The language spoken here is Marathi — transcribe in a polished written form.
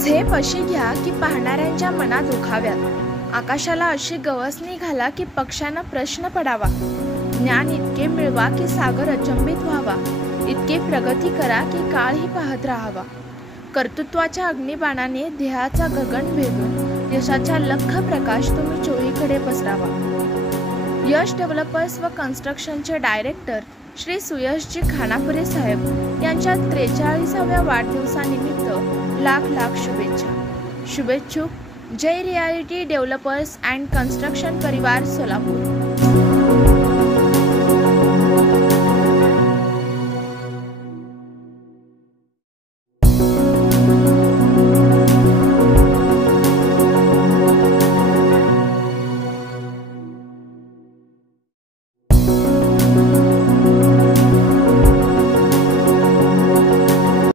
झेप अशी घ्या की पाहणाऱ्यांच्या मनात दुखाव्यात, आकाशाला अशी गवसणी घाला की पक्ष्यांना प्रश्न पडावा, ज्ञान इतके मिळवा की सागर अचंबित व्हावा, इतके प्रगती करा की काळही पाहत राहावा. कर्तृत्वाच्या अग्निबाणाने ध्येयाचा गगन भेदून यशाच्या लख प्रकाश तुम्ही चोहीकडे पसरावा. यश डेव्हलपर्स व कन्स्ट्रक्शनचे डायरेक्टर श्री सुयशजी खानापुरे साहेब यांच्या 43व्या वाढदिवसानिमित्त लाख लाख शुभेच्छा. शुभेच्छुक जय रियालिटी डेव्हलपर्स अँड कन्स्ट्रक्शन परिवार सोलापूर.